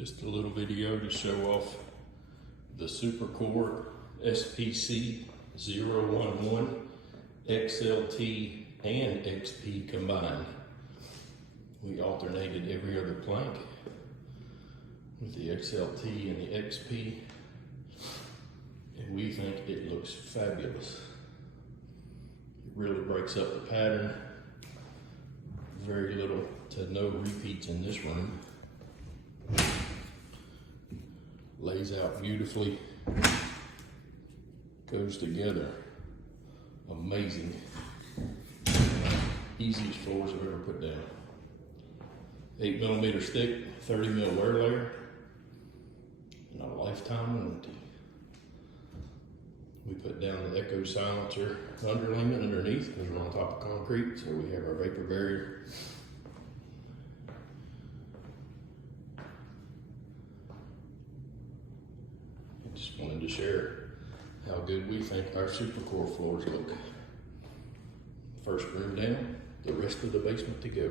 Just a little video to show off the SuperCore SPC 011 XLT and XP combined. We alternated every other plank with the XLT and the XP, and we think it looks fabulous. It really breaks up the pattern. Very little to no repeats in this room. Lays out beautifully, goes together. Amazing. Easiest floors I've ever put down. 8mm stick, 30mm wear layer, and a lifetime warranty. We put down the echo silencer underlayment underneath because we're on top of concrete, so we have our vapor barrier. Just wanted to share how good we think our SuperCore floors look. First room down, the rest of the basement to go.